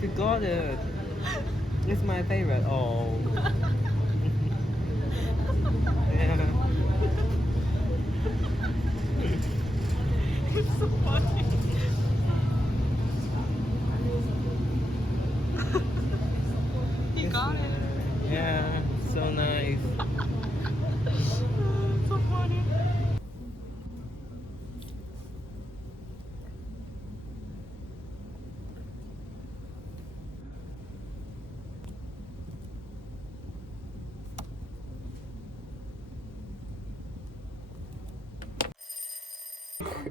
You got it. It's my favorite. Oh. Yeah. It's so funny. You got it. Yeah, so nice. It's so funny.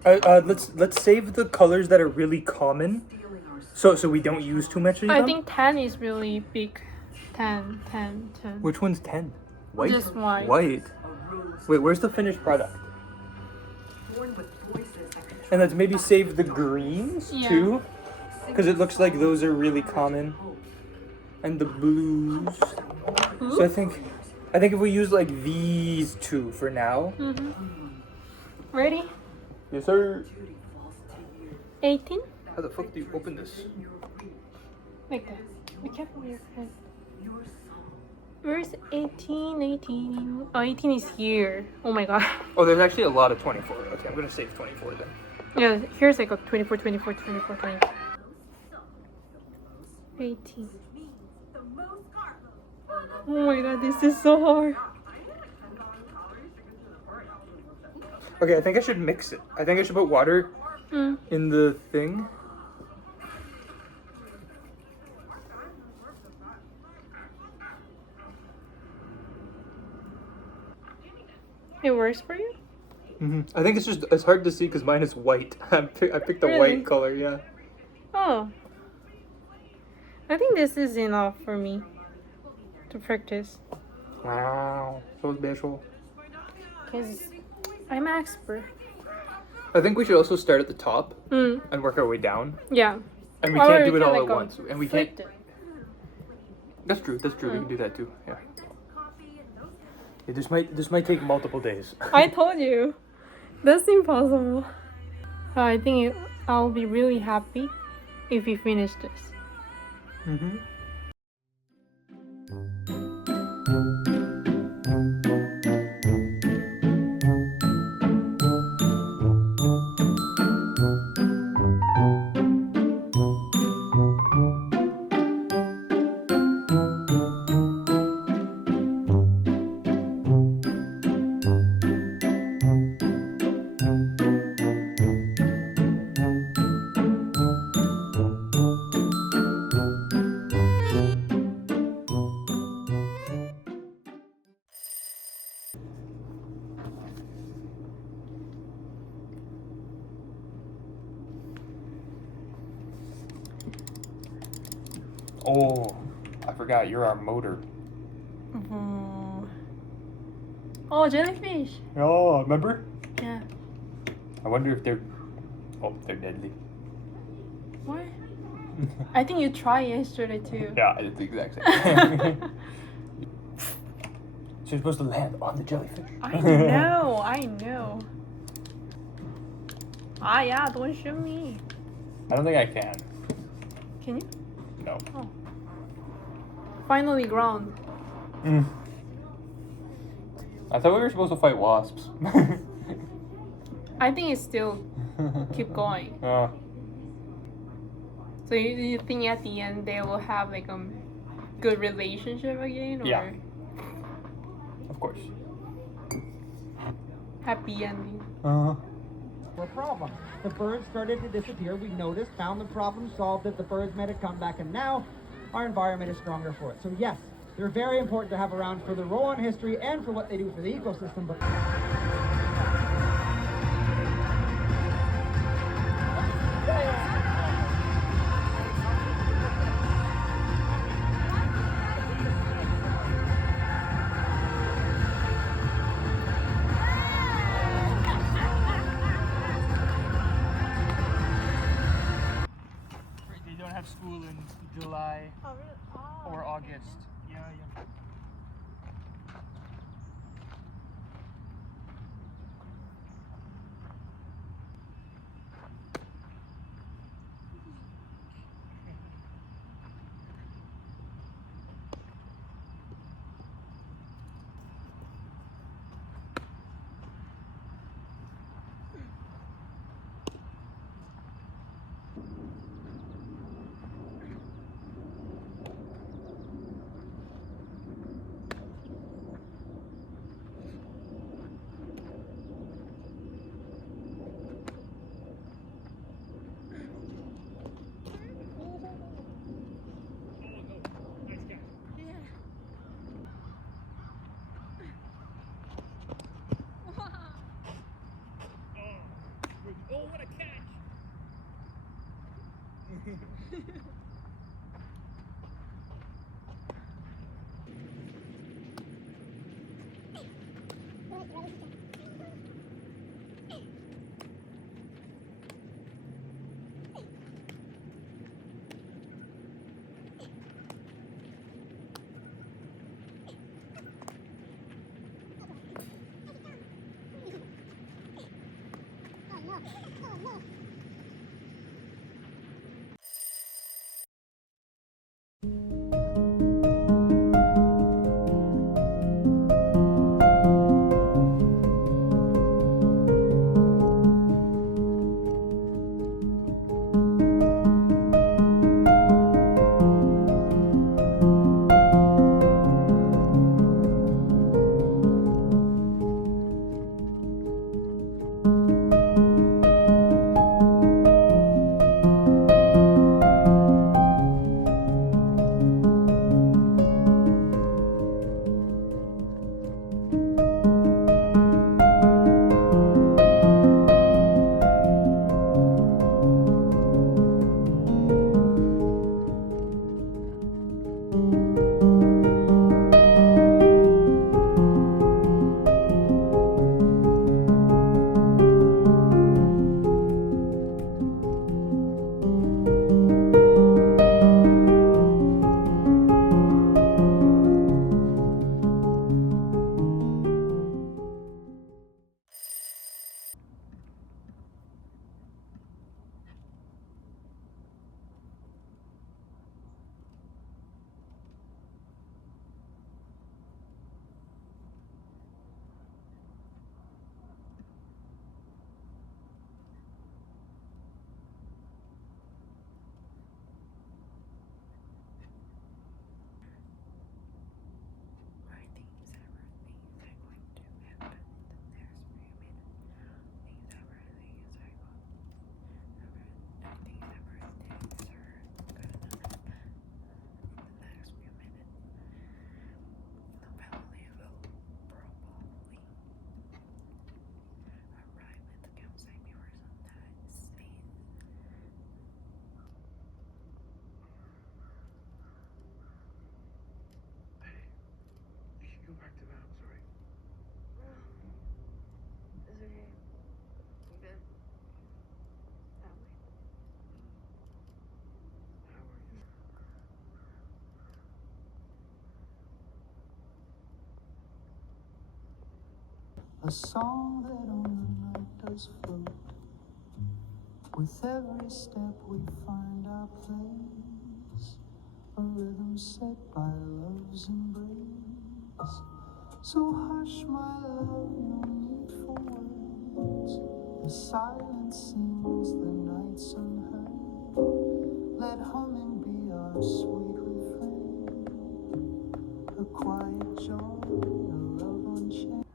Let's save the colors that are really common, so we don't use too much of them. I think 10 is really big. 10. Which one's 10? White. Just white. White. Wait, where's the finished product? And let's maybe save the greens too, because it looks like those are really common, and the blues. Blue? So I think if we use like these two for now. Ready? Yes, sir. 18? How the fuck do you open this? Like that. Be careful with your head. Where's 18? 18. Oh, 18 is here. Oh my god. Oh, there's actually a lot of 24. Okay, I'm gonna save 24 then. Yeah, here's like a 24, 24, 24, 24. 18. Oh my god, this is so hard. Okay, I think I should mix it. I think I should put water in the thing. It works for you? I think it's hard to see because mine is white. I picked the Really? white color, yeah. Oh. I think this is enough for me to practice. Wow, so special. Because I'm an expert. I think we should also start at the top Mm. and work our way down. Yeah. And we Or can't do we it can, all like, at go once. And we can't. flip it. That's true. We can do that too. Yeah. Yeah, this might take multiple days. I told you. That's impossible. I think I'll be really happy if we finish this. Oh, I forgot you're our motor. Oh, jellyfish. Oh, remember? Yeah. I wonder if they're deadly. What? I think you tried yesterday too. Yeah, it's the exact same. So you're supposed to land on the jellyfish. I know. Ah, yeah, don't shoot me. I don't think I can. Can you? No. Oh. Finally ground. I thought we were supposed to fight wasps. I think it's still keep going. So you think at the end they will have like a good relationship again, or Yeah. Of course. happy ending? A problem. The birds started to disappear. We noticed, found the problem, solved it. The birds made a comeback, and now our environment is stronger for it. So yes, They're very important to have around for their role in history and for what they do for the ecosystem. But They don't have school in July or August. Yeah. Oh, what a catch! Go back to that. I'm sorry. It's okay. I'm good. That way. How are you? A song that on the night does float. With every step we find our place. A rhythm set by love's embrace. So hush my love, no need for words. The silence sings, the night's unheard. Let humming be our sweet refrain. A quiet joy, a love unchained.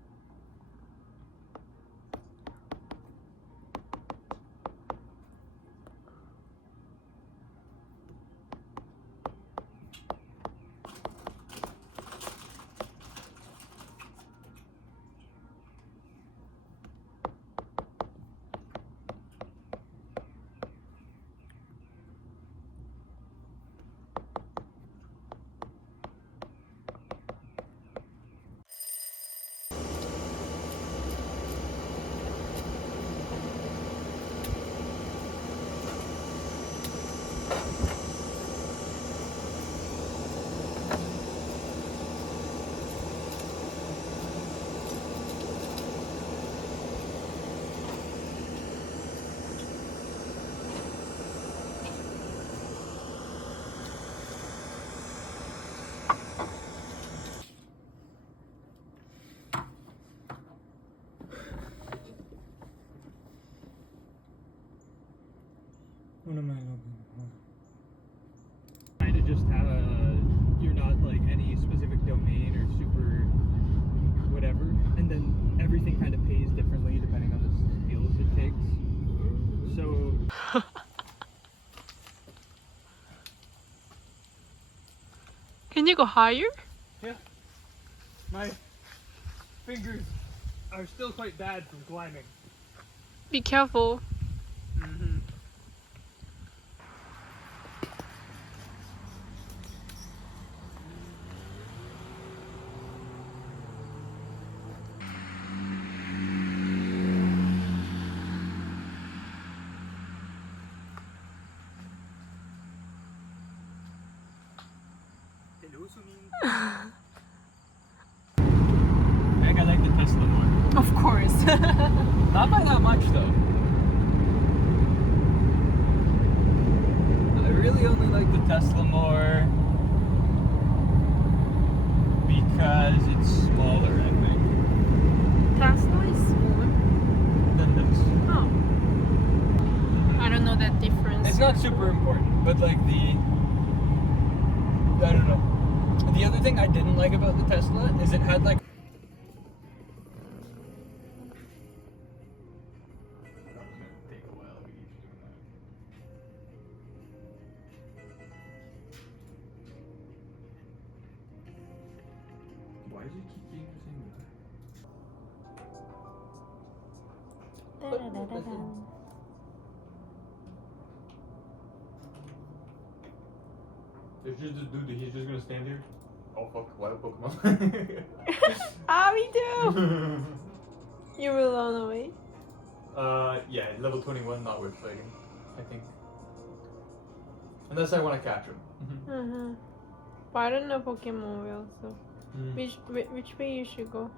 Can you go higher? My fingers are still quite bad from climbing. Be careful. Hello, Sumin. I think I like the Tesla more. Of course. Not by that much though. I really only like the Tesla more because it's smaller, I think. Tesla is smaller. Than this. Oh. I don't know that difference. It's not super important, but like I don't know. The other thing I didn't like about the Tesla is it had like Why does it keep being the same guy? It's just this dude, he's just gonna stand here. Oh fuck, wild Pokemon. Ah, me too. You will run away. Yeah, level 21, not worth fighting, I think. Unless I want to catch him. But I don't know Pokemon well, so which way you should go?